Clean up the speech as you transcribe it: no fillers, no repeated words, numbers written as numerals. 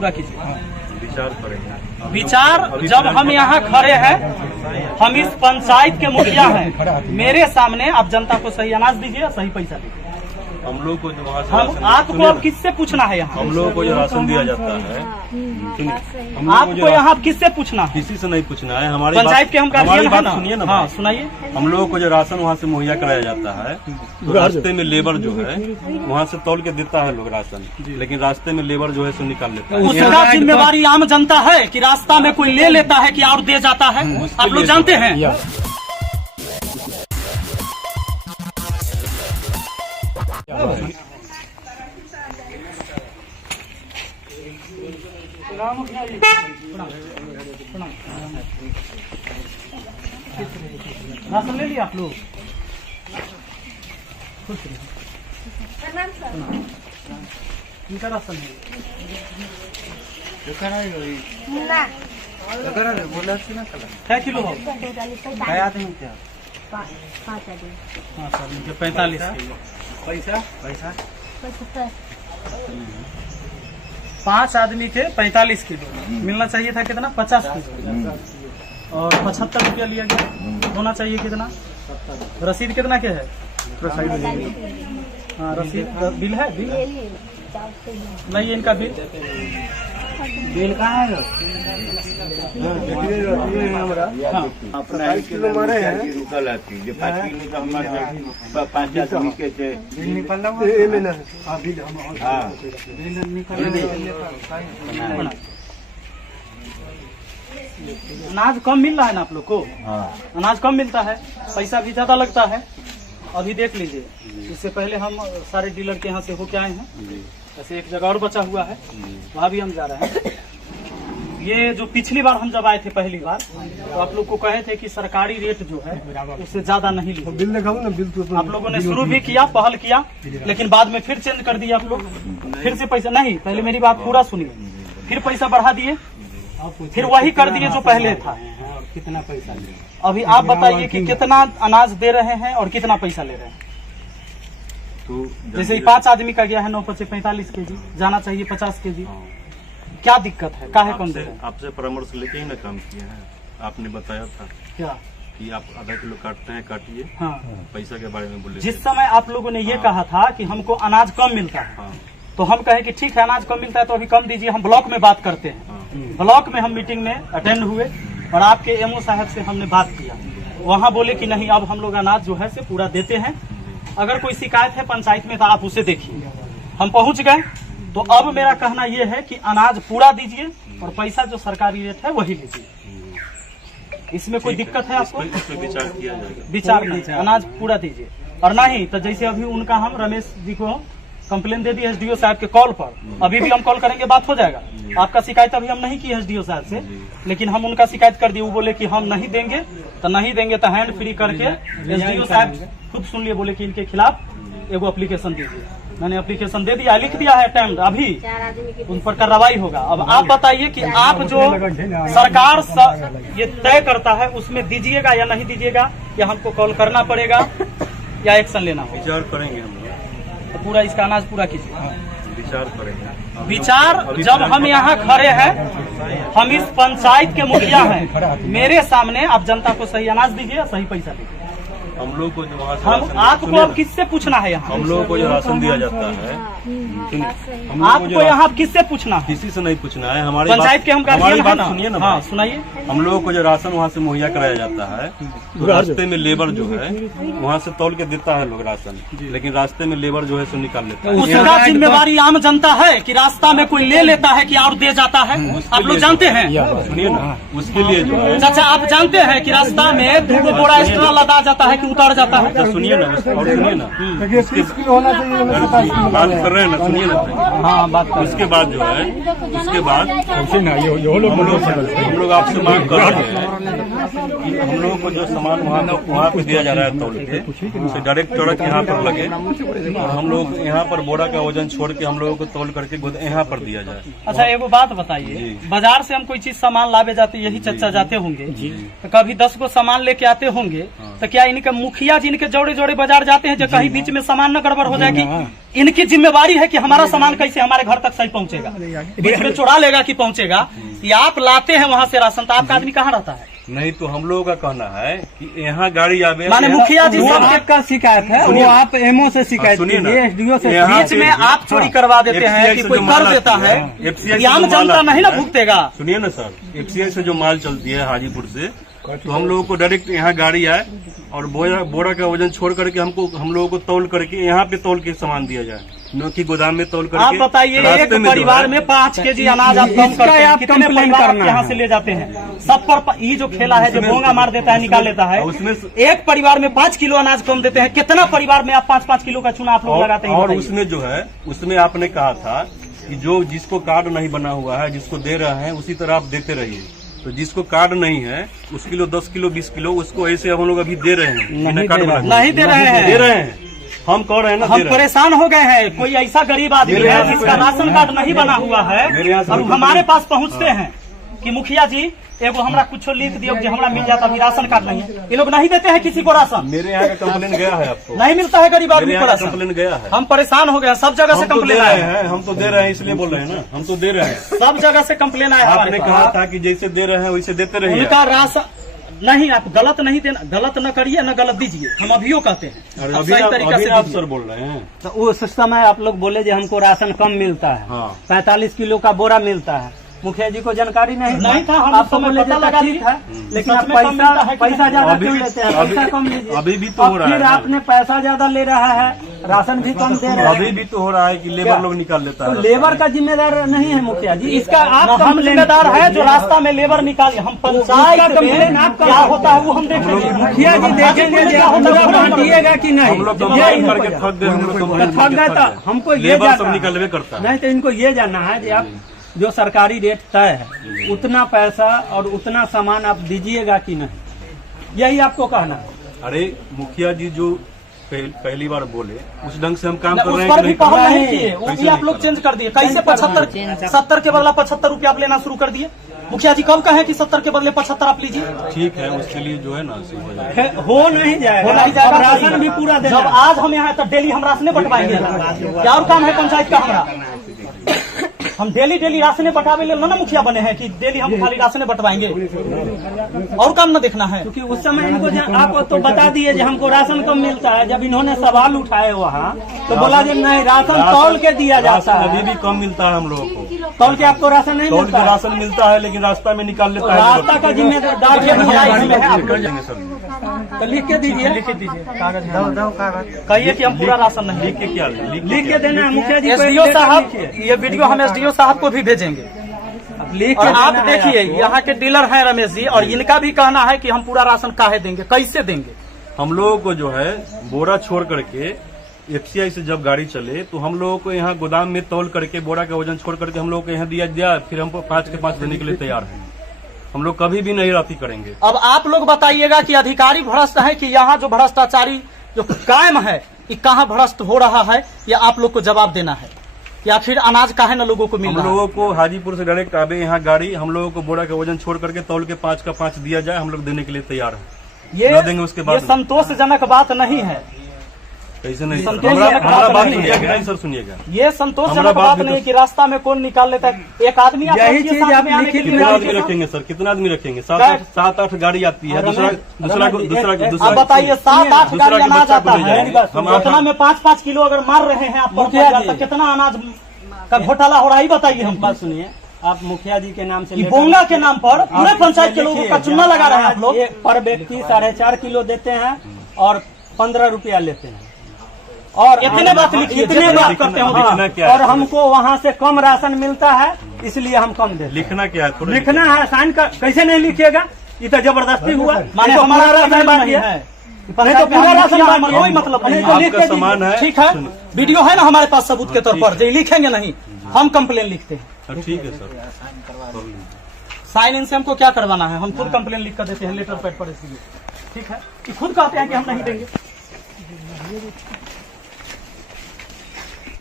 पूरा कीजिए। विचार करेंगे। विचार जब हम यहाँ खड़े हैं, हम इस पंचायत के मुखिया हैं, मेरे सामने आप जनता को सही अनाज दीजिए, सही पैसा दीजिए। हम लोग को जो वहाँ से हम आपको अब किससे पूछना है यहाँ? हम लोगों को जो राशन दिया जाता है, आपको यहाँ किससे पूछना है? किसी से नहीं पूछना है। हमारी पंचायत के हम हमारी बात सुनिए ना। हाँ सुनाइए। हम लोगों को जो राशन वहाँ से मुहैया कराया जाता है, तो रास्ते में लेबर जो है वहाँ से तौल के देता है लोग राशन, लेकिन रास्ते में लेबर जो है सो निकाल लेता है। उसका जिम्मेवारी आम जनता है कि रास्ता में कोई ले लेता है कि और दे जाता है? आप लोग जानते हैं। राशन ले लिया आप लोग? इनका राशन है क्या किलो हो? 45 किलो। पैसा 5 आदमी थे, 45 किलो मिलना चाहिए था। कितना? 50 किलो। और 75 रुपया लिया गया। होना चाहिए कितना? रसीद कितना के है? हाँ रसीद बिल है। बिल नहीं, इनका बिल कहाँ है? अपना 1 किलो मारे हैं रुकल आती जो 5 किलो का हमारे 5 आदमी के थे निकल अनाज कम मिल रहा है ना आप लोग को? अनाज कम मिलता है, पैसा भी ज्यादा लगता है। अभी देख लीजिए, इससे पहले हम सारे डीलर के यहाँ से होके आए हैं। ऐसे एक जगह और बचा हुआ है, वहाँ भी हम जा रहे हैं। ये जो पिछली बार हम जब आए थे पहली बार, तो आप लोग को कहे थे कि सरकारी रेट जो है उससे ज्यादा नहीं लीजिए। बिल दिखाओ ना। बिल तो आप लोगों ने शुरू भी किया, पहल किया, लेकिन बाद में फिर चेंज कर दिया आप लोग। फिर से पैसा नहीं, पहले मेरी बात पूरा सुनिए। फिर पैसा बढ़ा दिए, फिर वही कर दिए जो पहले था। कितना पैसा? अभी आप बताइए कि कितना अनाज दे रहे हैं और कितना पैसा ले रहे हैं? तो जैसे 5 आदमी का गया है 9 × 45 केजी, जाना चाहिए 50 केजी। क्या दिक्कत है? काहे कम दे रहे हैं? आपसे परामर्श लेके ही ना काम किया है। आपने बताया था क्या कि आप आधा किलो काटते हैं, काटिए। हाँ, पैसा के बारे में बोले। जिस समय आप लोगों ने ये कहा था कि हमको अनाज कम मिलता है, तो हम कहे कि ठीक है अनाज कम मिलता है तो अभी कम दीजिए, हम ब्लॉक में बात करते हैं। ब्लॉक में हम मीटिंग में अटेंड हुए और आपके एमओ साहब से हमने बात किया। वहाँ बोले कि नहीं, अब हम लोग अनाज जो है से पूरा देते हैं। अगर कोई शिकायत है पंचायत में तो आप उसे देखिए। हम पहुँच गए, तो अब मेरा कहना यह है कि अनाज पूरा दीजिए और पैसा जो सरकारी रेट है वही लीजिए। इसमें कोई दिक्कत है आपको? विचार किया जाएगा। विचार नहीं, अनाज पूरा दीजिए। और नहीं तो जैसे अभी उनका हम रमेश जी को कंप्लेन दे दी एसडीओ साहब के कॉल पर, अभी भी हम कॉल करेंगे, बात हो जाएगा। आपका शिकायत अभी हम नहीं की एसडीओ साहब से, लेकिन हम उनका शिकायत कर दिए। वो बोले कि हम नहीं देंगे तो हैंड फ्री करके एसडीओ साहब खुद सुन लिए, बोले कि इनके खिलाफ एगो एप्लीकेशन दीजिए। मैंने एप्लीकेशन दे दिया, लिख दिया है अटेम्प्ट, अभी उन पर कार्रवाई होगा। अब आप बताइए कि आप जो सरकार ये तय करता है उसमें दीजिएगा या नहीं दीजिएगा, या हमको कॉल करना पड़ेगा या एक्शन लेना होगा? विचार करेंगे हम लोग। तो पूरा इसका अनाज पूरा कीजिए। विचार करेंगे। विचार जब हम यहाँ खड़े हैं, हम इस पंचायत के मुखिया हैं, मेरे सामने आप जनता को सही अनाज दीजिए, सही पैसा दीजिए। हम लोग को जो वहाँ से हम आपको अब किससे पूछना है यहाँ? हम लोगों को जो राशन दिया जाता है, आपको यहाँ किससे पूछना है? किसी से नहीं पूछना है। हमारी पंचायत के हम हमारी बात ना? सुनिए ना। हाँ सुनाइए। हम लोगों को जो राशन वहाँ से मुहैया कराया जाता है, तो रास्ते में लेबर जो है वहाँ से तौल के देता है लोग राशन, लेकिन रास्ते में लेबर जो है सो निकाल लेता है। उसका जिम्मेवारी आम जनता है कि रास्ता में कोई ले लेता है कि और दे जाता है? आप लोग जानते हैं। सुनिए ना, उसके लिए जो है चाचा आप जानते हैं कि रास्ता में 2 बोरा एक्स्ट्रा लदा जाता है कि उतार जाता है? सुनिए ना, और सुनिए ना, बात कर रहे हैं ना, सुनिए ना। हाँ बात कर। उसके बाद जो है, उसके बाद हम लोग आपसे मांग कर रहे हैं कि हम लोगों को जो सामान वहाँ पे दिया जा रहा है तौल के, उसे डायरेक्ट ट्रक यहाँ पर लगे और हम लोग यहाँ पर बोरा का वजन छोड़ के हम लोगों को तौल करके यहाँ पर दिया जाए। अच्छा एगो बात बताइए, बाजार से हम कोई चीज सामान लावे जाते, यही चच्चा जाते होंगे तो कभी 10 गो सामान लेके आते होंगे, तो क्या इनके मुखिया जी इनके जोड़े जोड़े बाजार जाते हैं जो कहीं बीच में सामान न गड़बड़ हो जाएगी? इनकी जिम्मेवारी है कि हमारा सामान कैसे हमारे घर तक सही पहुंचेगा, बीच में चुरा लेगा कि पहुंचेगा? ये आप लाते हैं वहाँ से राशन, तो आपका आदमी कहाँ रहता है? नहीं तो हम लोगों का कहना है कि यहाँ गाड़ी आवे, माने मुखिया जी वो सब आपका शिकायत है, वो आप एमओ से शिकायत कीजिए, एसडीओ से। बीच में आप चोरी करवा देते हैं कि कोई कर देता है, ये आम जनता नहीं ना भुगतेगा। सुनिए ना सर, एफसीआई से जो माल चलती है हाजीपुर से, तो हम लोगों को डायरेक्ट यहाँ गाड़ी आए और बोरा का वजन छोड़ करके हम लोगों को तौल करके यहाँ पे तौल के सामान दिया जाए, न कि गोदाम में तौल करके। आप बताइए, एक परिवार में 5 केजी अनाज आप कम करते हैं, कितने परिवार यहाँ से ले जाते हैं? सब पर ये जो खेला है, जो भोंगा मार देता है, निकाल लेता है, उसमें एक परिवार में 5 किलो अनाज कम देते हैं। कितना परिवार में आप 5-5 किलो का चूना आप लोग लगाते हैं? और उसमें जो है, उसमें आपने कहा था कि जो जिसको कार्ड नहीं बना हुआ है, जिसको दे रहे हैं उसी तरह आप देते रहिए। तो जिसको कार्ड नहीं है उस किलो 10 किलो 20 किलो उसको ऐसे हम लोग अभी दे रहे हैं, नहीं दे रहे हैं। हम कह रहे हैं ना, हम परेशान हो गए हैं। कोई ऐसा गरीब आदमी है जिसका राशन कार्ड नहीं बना हुआ है, अब हमारे पास पहुँचते हैं कि मुखिया जी एगो हमरा कुछ लिख दियो जो हमरा मिल जाता, अभी राशन कार्ड नहीं है। ये लोग नहीं देते हैं किसी को राशन। मेरे यहाँ का कंप्लेन गया है, आपको नहीं मिलता है गरीब आदमी को राशन। कंप्लेन गया है, हम परेशान हो गए, सब जगह से कंप्लेन आए हैं। हम तो दे रहे हैं, इसलिए बोल रहे हैं ना, हम तो दे रहे हैं, सब जगह से कंप्लेन आया। आपने कहा था कि जैसे दे रहे हैं वैसे देते रहिए। उनका राशन नहीं, आप गलत नहीं देना, गलत न करिए न गलत दीजिए, हम अभियो कहते हैं। अभी आप सर बोल रहे हैं, तो उस समय आप लोग बोले जो हमको राशन कम मिलता है, 45 किलो का बोरा मिलता है। मुखिया जी को जानकारी नहीं था, हम आपको बोले पता लगा था, लेकिन आप पैसा ज्यादा क्यों लेते हैं? पैसा कम लीजिए। अभी भी तो हो रहा है, फिर आपने पैसा ज्यादा ले रहा है, राशन भी कम दे रहा है। अभी भी तो हो रहा है कि लेबर लोग निकाल लेता है। तो लेबर का जिम्मेदार नहीं है मुखिया जी, इसका आप हम जिम्मेदार है जो रास्ता में लेबर निकाल। हम पंचायत कंप्लेन आपका क्या होता है वो हम देखेंगे। मुखिया जी देखेंगे बांटिएगा कि नहीं। हम लोग करके थक गए तो हमको ये सब निकलवे करता है। नहीं तो इनको ये जानना है कि आप जो सरकारी रेट तय है उतना पैसा और उतना सामान आप दीजिएगा कि नहीं, यही आपको कहना है। अरे मुखिया जी जो पहली बार बोले उस ढंग से हम काम कर रहे हैं कि नहीं पहल नहीं किए, वो भी आप लोग चेंज कर दिए। कैसे 70 के बदला 75 रुपया आप लेना शुरू कर दिए? मुखिया जी कब कहे कि 70 के बदले 75 आप लीजिए? ठीक है, उसके लिए जो है ना हो नहीं जाएगा, राशन भी पूरा देना। जब आज हम यहाँ तो डेली हम राशने बंटवाएंगे, क्या और काम है पंचायत का हमारा? हम डेली राशने बंटावे ले ना मुखिया बने हैं कि डेली हम खाली राशने बंटवाएंगे, और काम न देखना है। क्योंकि उस समय इनको आपको तो बता दिए कि हमको राशन कम मिलता है। जब इन्होंने सवाल उठाए वहाँ तो बोला कि नहीं, राशन तौल के दिया जाता है। अभी भी कम मिलता है हम लोगों को, तौल के आपको राशन नहीं मिलता है। राशन मिलता है लेकिन रास्ता में निकाल लेता है। रास्ता का जिम्मेदार तो लिख के दीजिए, कहिए कि हम पूरा राशन नहीं। लिख के क्या लिख के देना है मुखिया जी। एसडीओ साहब, ये वीडियो हम एसडीओ साहब को भी भेजेंगे। और आप देखिए यहाँ के डीलर हैं रमेश जी, और इनका भी कहना है कि हम पूरा राशन काहे देंगे, कैसे देंगे? हम लोगों को जो है बोरा छोड़ करके एफसीआई से जब गाड़ी चले तो हम लोगों को यहाँ गोदाम में तौल करके बोरा का वजन छोड़ करके हम लोग को यहाँ दिया, फिर हमको 5 के 5 देने के लिए तैयार है। हम लोग कभी भी नहीं राफी करेंगे। अब आप लोग बताइएगा कि अधिकारी भ्रष्ट है कि यहाँ जो भ्रष्टाचारी जो कायम है कि कहाँ भ्रष्ट हो रहा है, या आप लोग को जवाब देना है कि आखिर अनाज काहे न लोगों को मिल रहा है? हम लोगों को हाजीपुर से डायरेक्ट आवे यहाँ गाड़ी, हम लोगों को बोरा का वजन छोड़ करके तौल के 5 का 5 दिया जाए, हम लोग देने के लिए तैयार है। ये देंगे उसके बाद। ये संतोषजनक बात नहीं है। कैसे नहीं? संतोषजनक बात सुनिएगा सर, सुनिएगा, ये संतोषजनक बात नहीं कि रास्ता में कौन निकाल लेता है। एक आदमी यही चीज आप लिखित कितना आदमी रखेंगे सर? कितना आदमी रखेंगे? 7-8 गाड़ी आती है, दूसरा अब बताइए 7-8 गाड़ी अनाज आता है, उतना में 5-5 किलो अगर मार रहे हैं आप, तो कितना अनाज का घोटाला हो रहा है बताइए। हम बात सुनिए, आप मुखिया जी के नाम से बोंगा के नाम पर पूरे पंचायत के लोगों का चुना लगा रहे हैं आप लोग। पर व्यक्ति 4.5 किलो देते हैं और 15 रुपया लेते हैं, और इतने बात लिखिए, इतने बात करते हैं। और हमको वहाँ से कम राशन मिलता है, इसलिए हम कम देते। लिखना क्या है? लिखना है, साइन कर। कैसे नहीं लिखिएगा? ये तो जबरदस्ती हुआ। माने हमारा राशन बांटिए है, नहीं तो पूरा राशन बांटिए, कोई मतलब नहीं। आपका सामान है, ठीक है, वीडियो है ना हमारे पास सबूत के तौर पर, जो लिखेंगे नहीं हम कंप्लेन लिखते हैं। ठीक है सर, साइन इन से हमको क्या करवाना है? हम खुद कंप्लेन लिख कर देते हैं लेटर पैड पर, इसलिए ठीक है कि खुद कहते हैं कि हम नहीं देंगे।